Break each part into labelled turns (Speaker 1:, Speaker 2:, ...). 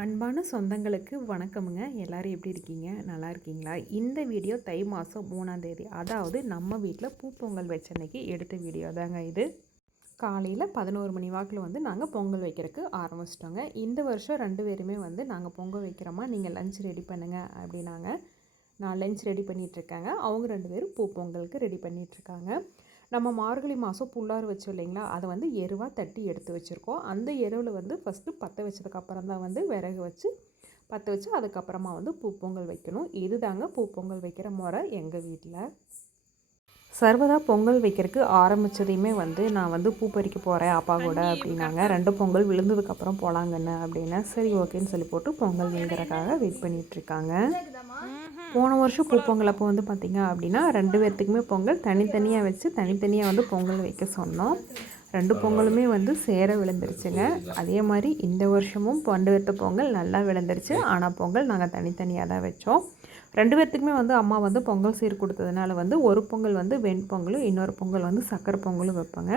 Speaker 1: அன்பான சொந்தங்களுக்கு வணக்கமுங்க எல்லோரும் எப்படி இருக்கீங்க நல்லா இருக்கீங்களா இந்த வீடியோ தை மாதம் மூணாம் தேதி அதாவது நம்ம வீட்டில் பூப்பொங்கல் வச்ச அன்னைக்கு எடுத்த வீடியோ தாங்க இது காலையில் பதினோரு மணி வாக்கில் வந்து நாங்கள் பொங்கல் வைக்கிறதுக்கு ஆரம்பிச்சிட்டோங்க இந்த வருஷம் ரெண்டு பேருமே வந்து நாங்கள் பொங்கல் வைக்கிறோமா நீங்கள் லஞ்ச் ரெடி பண்ணுங்கள் அப்படின்னாங்க நான் லஞ்ச் ரெடி பண்ணிகிட்ருக்கேங்க அவங்க ரெண்டு பேரும் பூ பொங்கலுக்கு ரெடி பண்ணிகிட்ருக்காங்க நம்ம மார்கழி மாதம் புல்லாறு வச்சோம் இல்லைங்களா அதை வந்து எருவாக தட்டி எடுத்து வச்சுருக்கோம் அந்த எருவில் வந்து ஃபஸ்ட்டு பற்ற வச்சதுக்கப்புறம் தான் வந்து விறகு வச்சு பற்ற வச்சு அதுக்கப்புறமா வந்து பூப்பொங்கல் வைக்கணும் இது தாங்க பூப்பொங்கல் வைக்கிற முறை எங்கள் வீட்டில் சர்வதா பொங்கல் வைக்கிறதுக்கு ஆரம்பித்ததையுமே வந்து நான் வந்து பூ பறிக்க போகிறேன் அப்பா கூட அப்படின்னாங்க ரெண்டு பொங்கல் விழுந்ததுக்கப்புறம் போகலாங்கன்னு அப்படின்னா சரி ஓகேன்னு சொல்லி போட்டு பொங்கல் விழுங்குறக்காக வெயிட் பண்ணிகிட்ருக்காங்க போன வருஷம் பூ பொங்கல் அப்போ வந்து பார்த்திங்க அப்படின்னா ரெண்டு பேர்த்துக்குமே பொங்கல் தனித்தனியாக வச்சு தனித்தனியாக வந்து பொங்கல் வைக்க சொன்னோம் ரெண்டு பொங்கலுமே வந்து சேர விழுந்துருச்சுங்க அதே மாதிரி இந்த வருஷமும் பண்டு வைத்த பொங்கல் நல்லா விழுந்துருச்சு ஆனால் பொங்கல் நாங்கள் தனித்தனியாக தான் வச்சோம் ரெண்டு பேர்த்துக்குமே வந்து அம்மா வந்து பொங்கல் சீர் கொடுத்ததுனால வந்து ஒரு பொங்கல் வந்து வெண்பொங்கலும் இன்னொரு பொங்கல் வந்து சக்கரை பொங்கலும் வைப்பாங்க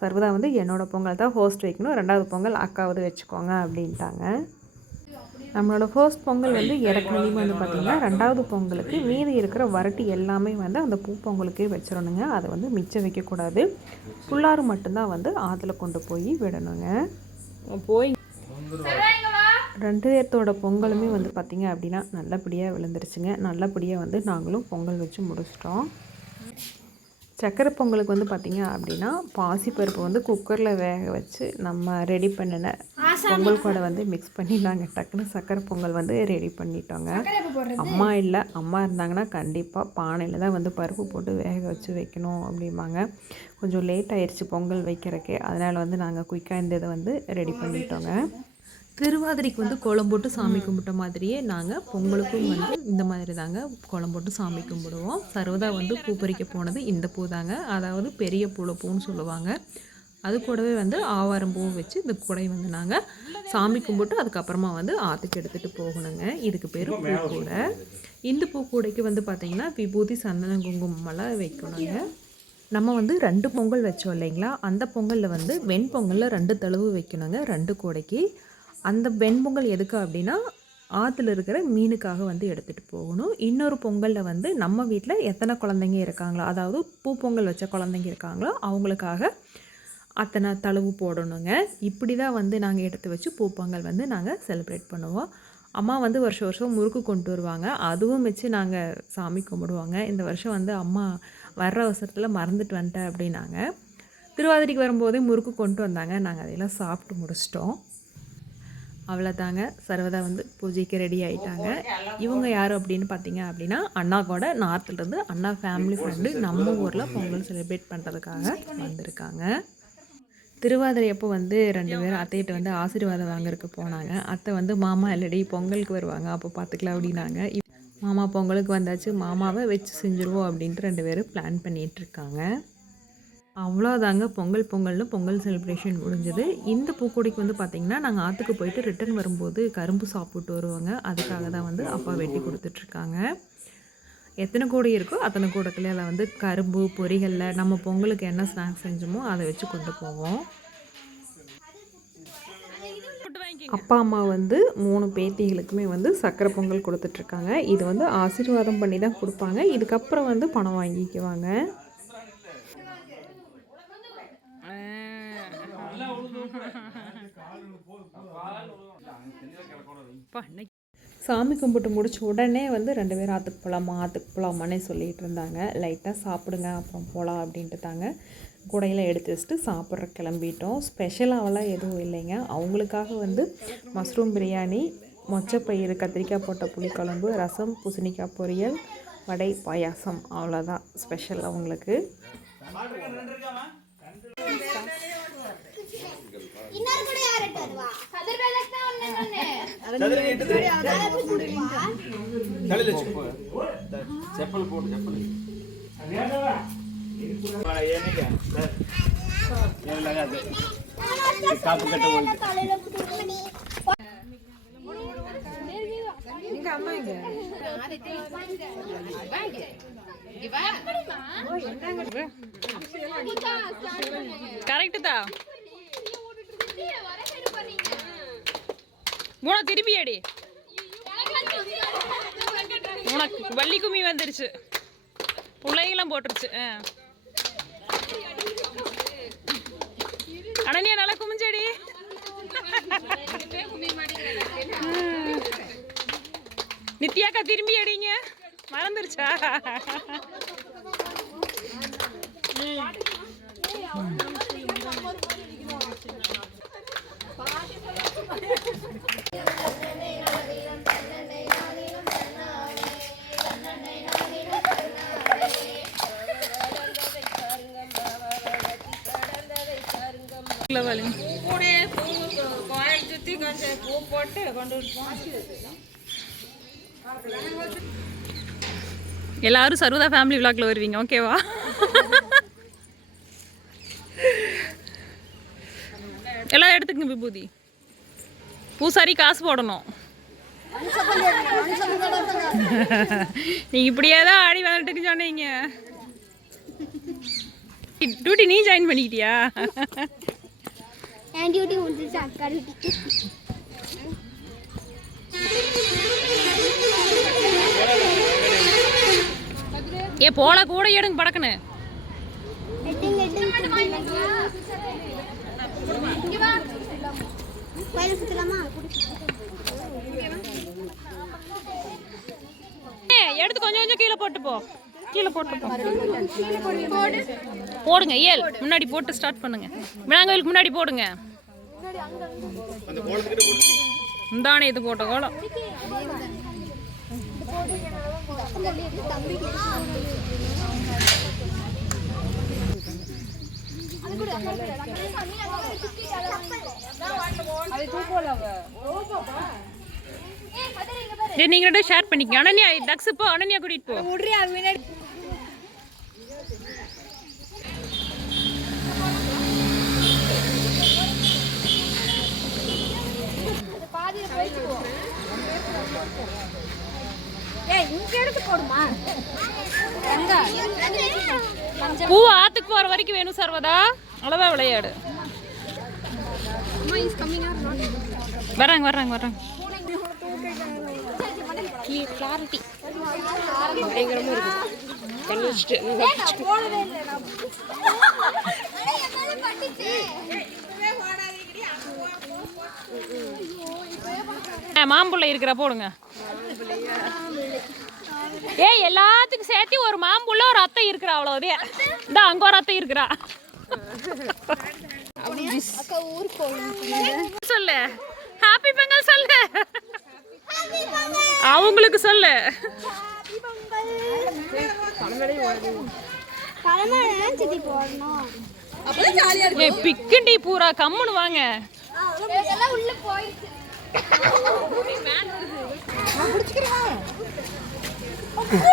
Speaker 1: சர்வதா வந்து என்னோடய பொங்கல் தான் ஹோஸ்ட் வைக்கணும் ரெண்டாவது பொங்கல் அக்காவது வச்சுக்கோங்க அப்படின்ட்டாங்க நம்மளோட ஃபர்ஸ்ட் பொங்கல் வந்து இறக்குனதையும் வந்து பார்த்திங்கன்னா ரெண்டாவது பொங்கலுக்கு மீதி இருக்கிற வரட்டி எல்லாமே வந்து அந்த பூ பொங்கலுக்கே வச்சிடணுங்க அதை வந்து மிச்சம் வைக்கக்கூடாது புள்ளாறு மட்டும்தான் வந்து ஆற்றுல கொண்டு போய் விடணுங்க போய் ரெண்டு பேர்த்தோட பொங்கலுமே வந்து பார்த்திங்க அப்படின்னா நல்லபடியாக விழுந்துருச்சுங்க நல்லபடியாக வந்து நாங்களும் பொங்கல் வச்சு முடிச்சிட்டோம் சக்கரை பொங்கலுக்கு வந்து பார்த்திங்க அப்படின்னா பாசிப்பருப்பு வந்து குக்கரில் வேக வச்சு நம்ம ரெடி பண்ணின பொங்கல் கூட வந்து மிக்ஸ் பண்ணி நாங்கள் டக்குன்னு சக்கரை பொங்கல் வந்து ரெடி பண்ணிட்டோங்க அம்மா இல்லை அம்மா இருந்தாங்கன்னா கண்டிப்பாக பானையில் தான் வந்து பருப்பு போட்டு வேக வச்சு வைக்கணும் அப்படிம்பாங்க கொஞ்சம் லேட் ஆயிடுச்சு பொங்கல் வைக்கிறக்கே அதனால் வந்து நாங்கள் குயிக்காக இந்த இதை வந்து ரெடி பண்ணிட்டோங்க திருவாதிரைக்கு வந்து கோலம் போட்டு சாமி கும்பிட்ட மாதிரியே நாங்கள் பொங்கலுக்கும் வந்து இந்த மாதிரி தாங்க கோலம் போட்டு சாமி கும்பிடுவோம் சர்வதா வந்து பூ பறிக்க போனது இந்த பூ தாங்க அதாவது பெரிய பூல பூன்னு சொல்லுவாங்க அது கூடவே வந்து ஆவாரம் பூவும் வச்சு இந்த கூடை வந்து நாங்கள் சாமி கும்பிட்டு அதுக்கப்புறமா வந்து ஆற்றுக்கு எடுத்துகிட்டு போகணுங்க இதுக்கு பேர் பூ கூடை இந்த பூ கூடைக்கு வந்து பார்த்திங்கன்னா விபூதி சந்தன குங்குமம்லாம் வைக்கணுங்க நம்ம வந்து ரெண்டு பொங்கல் வச்சோம் இல்லைங்களா அந்த பொங்கலில் வந்து வெண்பொங்கலில் ரெண்டு தழுவு வைக்கணுங்க ரெண்டு கூடைக்கு அந்த வெண்பொங்கல் எதுக்கு அப்படின்னா ஆற்றுல இருக்கிற மீனுக்காக வந்து எடுத்துகிட்டு போகணும் இன்னொரு பொங்கலில் வந்து நம்ம வீட்டில் எத்தனை குழந்தைங்க இருக்காங்களோ அதாவது பூ பொங்கல் வச்ச குழந்தைங்க இருக்காங்களோ அவங்களுக்காக அத்தனை தழுவு போடணுங்க இப்படி தான் வந்து நாங்கள் எடுத்து வச்சு பூ பொங்கல் வந்து நாங்கள் செலிப்ரேட் பண்ணுவோம் அம்மா வந்து வருஷம் வருஷம் முறுக்கு கொண்டு வருவாங்க அதுவும் வச்சு நாங்கள் சாமி கும்பிடுவாங்க இந்த வருஷம் வந்து அம்மா வர்ற அவசரத்தில் மறந்துட்டு வந்துட்டேன் அப்படின்னாங்க திருவாதிரைக்கு வரும்போதே முறுக்கு கொண்டு வந்தாங்க நாங்கள் அதையெல்லாம் சாப்பிட்டு முடிச்சிட்டோம் அவ்வளோதாங்க சர்வதா வந்து பூஜைக்கு ரெடி ஆகிட்டாங்க இவங்க யார் அப்படின்னு பார்த்தீங்க அப்படின்னா அண்ணா கூட நார்த்துலேருந்து அண்ணா ஃபேமிலி ஃப்ரெண்டு நம்ம ஊரில் பொங்கல் செலிப்ரேட் பண்ணுறதுக்காக வந்திருக்காங்க திருவாதிரை அப்போ வந்து ரெண்டு பேரும் அத்தைகிட்ட வந்து ஆசீர்வாதம் வாங்குறதுக்கு போனாங்க அத்தை வந்து மாமா இல்லடி பொங்கலுக்கு வருவாங்க அப்போ பார்த்துக்கலாம் அப்படின்னாங்க மாமா பொங்கலுக்கு வந்தாச்சு மாமாவை வச்சு செஞ்சுருவோம் அப்படின்ட்டு ரெண்டு பேரும் பிளான் பண்ணிகிட்ருக்காங்க அவ்வளோதாங்க பொங்கல் பொங்கல்னு பொங்கல் செலிப்ரேஷன் முடிஞ்சது இந்த பூக்கொடைக்கு வந்து பார்த்திங்கன்னா நாங்கள் ஆற்றுக்கு போயிட்டு ரிட்டன் வரும்போது கரும்பு சாப்பிட்டு வருவோங்க அதுக்காக தான் வந்து அப்பா வெட்டி கொடுத்துட்ருக்காங்க எத்தனை கூடை இருக்கோ அத்தனை கூடைக்குள்ள வந்து கரும்பு பொரிகளில் நம்ம பொங்கலுக்கு என்ன ஸ்நாக்ஸ் செஞ்சோமோ அதை வச்சு கொண்டு போவோம் அப்பா அம்மா வந்து மூணு பேத்திகளுக்குமே வந்து சக்கரை பொங்கல் கொடுத்துட்ருக்காங்க இது வந்து ஆசீர்வாதம் பண்ணி தான் கொடுப்பாங்க இதுக்கப்புறம் வந்து பணம் வாங்கிக்குவாங்க அப்பா சாமி கும்பிட்டு முடிச்ச உடனே வந்து ரெண்டு பேரும் ஆற்றுக்கு போகலாமா ஆற்றுக்கு போகலாமான்னு சொல்லிகிட்டு இருந்தாங்க லைட்டாக சாப்பிடுங்க அப்புறம் போகலாம் அப்படின்ட்டுதாங்க குடையில் எடுத்து வச்சுட்டு சாப்பிட்ற கிளம்பிட்டோம் ஸ்பெஷலாகலாம் எதுவும் இல்லைங்க அவங்களுக்காக வந்து மஷ்ரூம் பிரியாணி மொச்சப்பயிறு கத்திரிக்காய் போட்ட புளிக்குழம்பு ரசம் பூசணிக்காய் பொரியல் வடை பாயாசம் அவ்வளோதான் ஸ்பெஷல் அவங்களுக்கு ఇన్నర్ కూడా యారెట్ అదవా సదర్ బెలక్త ఉన్ననే సదర్ ఏంటది తలలు చెప్పు చెప్పలు పోడు చెప్పలు అదేదవా ఇంకా అమ్మాయి கரெக்டு தான் மூணா திரும்பி அடி உனக்கு வள்ளி கும்மி வந்துருச்சு பிள்ளைங்களாம் போட்டுருச்சு அனனியா நல்லா குமிஞ்சடி நித்யாக்கா திரும்பி அடிங்க மறந்துருச்சா எல்லாரும் சர்வதா ஃபேமிலி விளாக்ல வருவீங்க ஓகேவா எல்லாம் எடுத்துக்கங்க விபூதி பூசாரி காசு போடணும் நீங்கள் இப்படியே தான் ஆடி விளாட்டுக்கு சொன்னீங்க டியூட்டி நீ ஜாயின் பண்ணிக்கிட்டியா என் டியூட்டி முடிஞ்சிச்சு அக்கா டியூட்டி ஏ போல கூட எடுங்க படக்குன்னு கோயிலுக்கு எடுத்து கொஞ்சம் கொஞ்சம் கீழே போட்டு போ கீழே போட்டு போடுங்க ஏல் முன்னாடி போட்டு ஸ்டார்ட் பண்ணுங்க விநாயகருக்கு முன்னாடி போடுங்க இந்தானே இது போட்ட கோலம் அது கூட ஏ நீங்க ரெண்டும் ஷேர் பண்ணிக்கங்க அனன்யா தக்ஸ் போ அனன்யா கூட்டிட்டு போ முடியா பூ ஆத்துக்கு போற வரைக்கும் வேணும் சர்வதா அளவா விளையாடு வர்றாங்க வர்றாங்க வர்றாங்க கிளாரிட்டி மாம்புள்ள இருக்கிற போடுங்க ஏய் எல்லாத்துக்கும் சேர்த்து ஒரு மாம்புள்ள ஒரு அத்தை இருக்கிறா அவ்வளோதே இந்த அங்கே ஒரு அத்தை இருக்கிறா சொல்லு ஹாப்பி சொல்லு அவங்களுக்கு சொல்லு பிக்கண்டி பூரா கம்முன்னு வாங்க உள்ள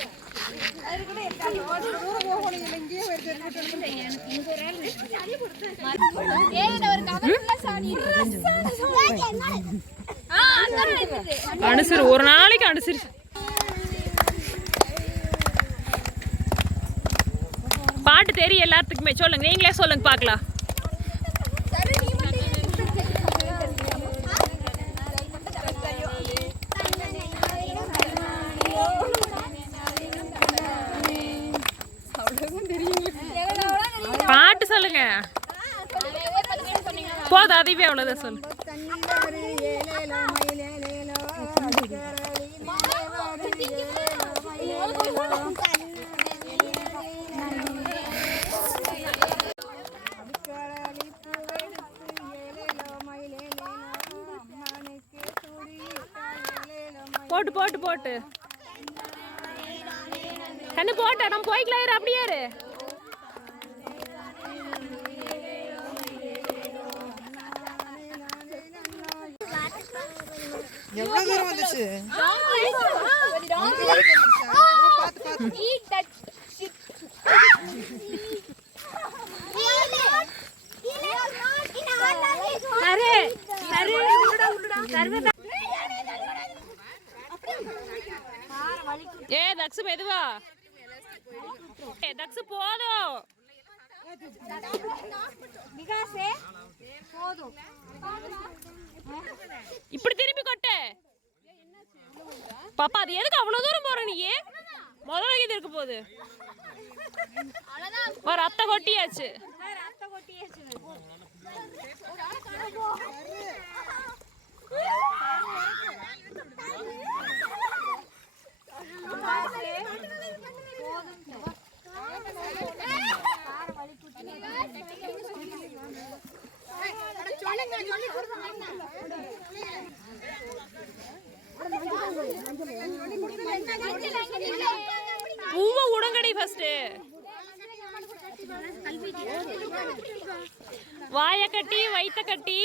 Speaker 1: அனுசரி ஒரு நாளைக்கு அனுசரி பாட்டு தெரியும் எல்லாத்துக்குமே சொல்லுங்க நீங்களே சொல்லுங்க பார்க்கலாம் முடிவு எவ்வளோதான் சொல்லு போட்டு போட்டு போட்டு கண்ணு போட்ட நம்ம போய்க்கலாம் அப்படியே வருது ஏ தக்ஷு மெதுவா ஏ தக்ஷு போதும் இப்படி திருப்பி கொட்டு பாப்பா அது எதுக்கு அவ்வளோ தூரம் போகிற நீ முதல்ல இது இருக்க போகுது ஒரு அத்தை கொட்டியாச்சு சொல்லுங்க சொல்லி பூவை உடங்கடி ஃபர்ஸ்ட்டு வாய கட்டி வயித்த கட்டி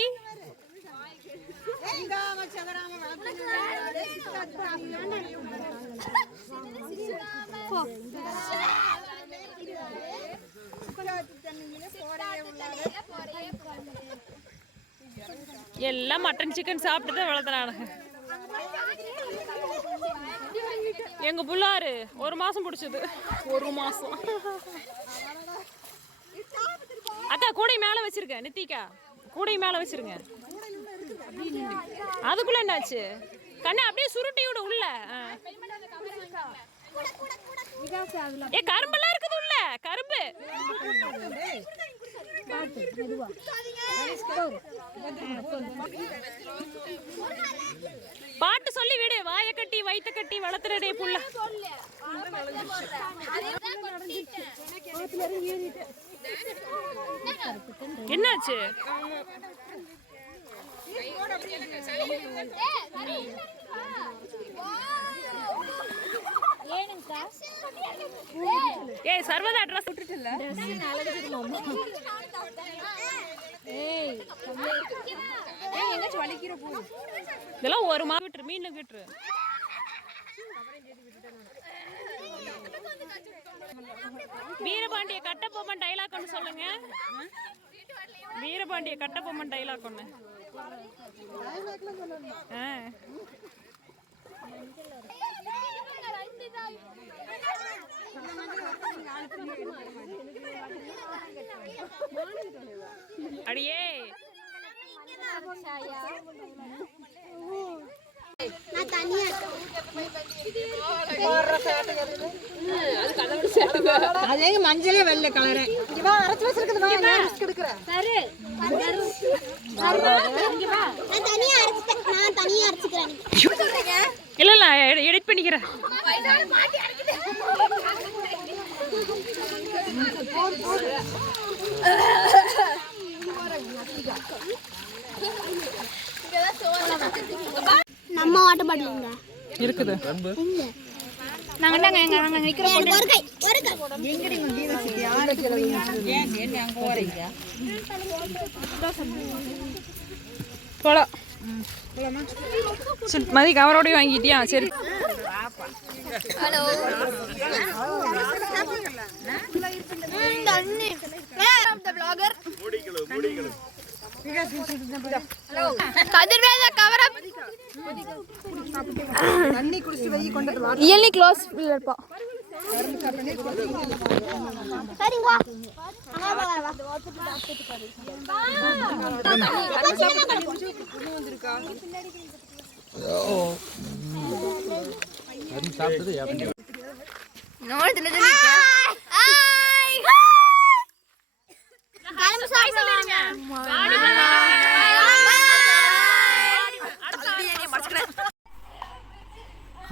Speaker 1: எல்லாம் மட்டன் சிக்கன் சாப்பிட்டுட்டு வளர்த்தனானுங்க எங்க புள்ளாரு ஒரு மாசம் பிடிச்சது ஒரு மாசம் அக்கா கூடை மேல வச்சிருக்க நித்திகா கூடை மேல வச்சிருங்க அதுக்குள்ள என்னாச்சு கண்ணு அப்படியே சுருட்டி விடு உள்ள ஏ கரும்பெல்லாம் இருக்குது உள்ள கரும்பு பாட்டு சொல்லி விடு வாய கட்டி வயிற்று கட்டி வளர்த்துறடே புள்ள என்னாச்சு ஏய் சர்வதா அட்ரஸ் விட்டுட்டல ஏய் ஏய் இதெல்லாம் ஒரு மா விட்டு மீன் விட்டுரு வீரபாண்டிய கட்டப்பொம்மன் டைலாக் ஒன்று சொல்லுங்க வீரபாண்டிய கட்டப்பொம்மன் டைலாக் ஒன்று ஆ அடியே அதே மஞ்சளே வெள்ளை கலரு இவா அரைச்சு வச்சிருக்குதுமா நான் ரிஸ்க் எடுக்கறேன் சரி நான் தனியா அரைச்சு நான் தனியா அரைச்சுக்கிறேன் இல்ல இல்ல எடிட் பண்ணிக்கிறேன் நம்ம வாட்டர் பாட்டிலுங்க இருக்குது நாங்க என்ன அங்க ஓரீங்க போலாம் மதி கவரோடய வாங்கிட்டியா சரி ஹலோ கதிர்வேத கவரம் சரிங்க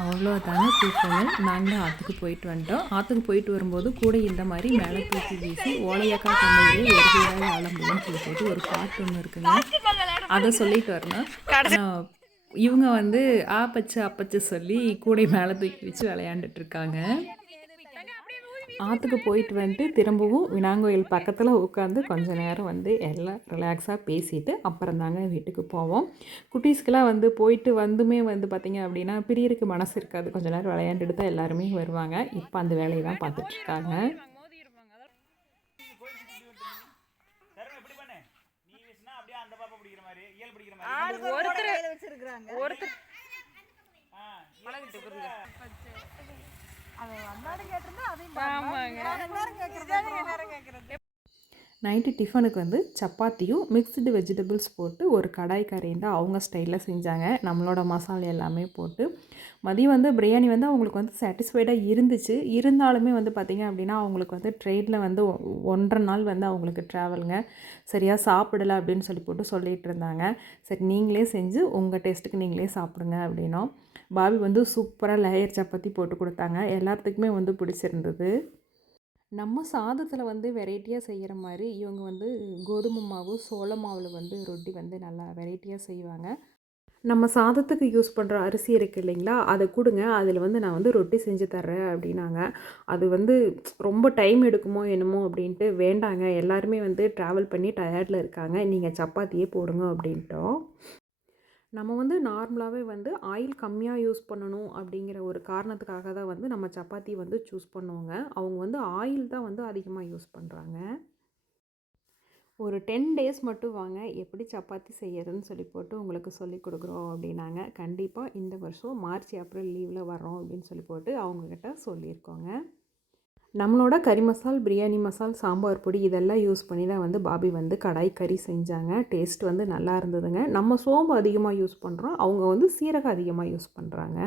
Speaker 1: அவ்வளோதாங்க தூக்கங்கள் நாங்களும் ஆற்றுக்கு போயிட்டு வந்தோம் ஆற்றுக்கு போயிட்டு வரும்போது கூட இந்த மாதிரி மேலே தூக்கி வீசி ஓலையக்கா கம்பளி ஒரு வீடாக ஆலம்புலன்னு சொல்லி போட்டு ஒரு பாட்டு ஒன்று இருக்குங்க அதை சொல்லிட்டு வரணும் இவங்க வந்து ஆப்பச்சு அப்பச்சு சொல்லி கூடை மேலே தூக்கி வச்சு விளையாண்டுட்ருக்காங்க ஆற்றுக்கு போயிட்டு வந்துட்டு திரும்பவும் வினாங்கோயில் பக்கத்தில் உட்காந்து கொஞ்ச நேரம் வந்து எல்லாம் ரிலாக்ஸாக பேசிட்டு அப்புறம் தாங்க வீட்டுக்கு போவோம் குட்டீஸ்க்கெலாம் வந்து போயிட்டு வந்துமே வந்து பார்த்திங்க அப்படின்னா பிரியருக்கு மனசு இருக்காது கொஞ்ச நேரம் விளையாண்டுட்டு தான் எல்லாருமே வருவாங்க இப்போ அந்த வேலையை தான் பார்த்துட்ருக்காங்க ஒருத்தர் ஒருத்தர் நைட்டு டிஃபனுக்கு வந்து சப்பாத்தியும் மிக்ஸ்டு வெஜிடபிள்ஸ் போட்டு ஒரு கடாய் கரையிண்டு அவங்க ஸ்டைலில் செஞ்சாங்க நம்மளோட மசாலா எல்லாமே போட்டு மதியம் வந்து பிரியாணி வந்து அவங்களுக்கு வந்து சாட்டிஸ்ஃபைடாக இருந்துச்சு இருந்தாலுமே வந்து பார்த்திங்க அப்படின்னா அவங்களுக்கு வந்து ட்ரெயினில் வந்து ஒன்றரை நாள் வந்து அவங்களுக்கு ட்ராவலுங்க சரியாக சாப்பிடலை அப்படின்னு சொல்லி போட்டு சொல்லிகிட்டு இருந்தாங்க சரி நீங்களே செஞ்சு உங்கள் டேஸ்ட்டுக்கு நீங்களே சாப்பிடுங்க அப்படின்னோம் பாபி வந்து சூப்பராக லேயர் சப்பாத்தி போட்டு கொடுத்தாங்க எல்லாத்துக்குமே வந்து பிடிச்சிருந்தது நம்ம சாதத்தில் வந்து வெரைட்டியாக செய்கிற மாதிரி இவங்க வந்து கோதுமை மாவு சோள மாவில் வந்து ரொட்டி வந்து நல்லா வெரைட்டியாக செய்வாங்க நம்ம சாதத்துக்கு யூஸ் பண்ணுற அரிசி இருக்குது இல்லைங்களா அதை கொடுங்க அதில் வந்து நான் வந்து ரொட்டி செஞ்சு தர்றேன் அப்படின்னாங்க அது வந்து ரொம்ப டைம் எடுக்குமோ என்னமோ அப்படின்ட்டு வேண்டாங்க எல்லாருமே வந்து ட்ராவல் பண்ணி டயர்டில் இருக்காங்க நீங்கள் சப்பாத்தியே போடுங்க அப்படின்ட்டோம் நம்ம வந்து நார்மலாகவே வந்து ஆயில் கம்மியாக யூஸ் பண்ணணும் அப்படிங்கிற ஒரு காரணத்துக்காக தான் வந்து நம்ம சப்பாத்தி வந்து சூஸ் பண்ணுவோங்க அவங்க வந்து ஆயில் தான் வந்து அதிகமாக யூஸ் பண்ணுறாங்க ஒரு டென் டேஸ் மட்டும் வாங்க எப்படி சப்பாத்தி செய்யறதுன்னு சொல்லி போட்டு உங்களுக்கு சொல்லி கொடுக்குறோம் அப்படின்னாங்க கண்டிப்பாக இந்த வருஷம் மார்ச் ஏப்ரல் லீவில் வரோம் அப்படின்னு சொல்லி போட்டு அவங்கக்கிட்ட சொல்லியிருக்கோங்க நம்மளோட கறி மசால் பிரியாணி மசால் சாம்பார் பொடி இதெல்லாம் யூஸ் பண்ணி தான் வந்து பாபி வந்து கடாய் கறி செஞ்சாங்க டேஸ்ட் வந்து நல்லா இருந்ததுங்க நம்ம சோம்பு அதிகமாக யூஸ் பண்ணுறோம் அவங்க வந்து சீரகம் அதிகமாக யூஸ் பண்ணுறாங்க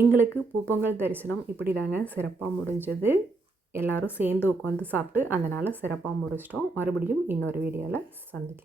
Speaker 1: எங்களுக்கு பூப்பொங்கல் தரிசனம் இப்படி தாங்க சிறப்பாக முடிஞ்சது எல்லோரும் சேர்ந்து உட்காந்து சாப்பிட்டு அதனால் சிறப்பாக முடிச்சிட்டோம் மறுபடியும் இன்னொரு வீடியோவில் சந்திக்கலாம்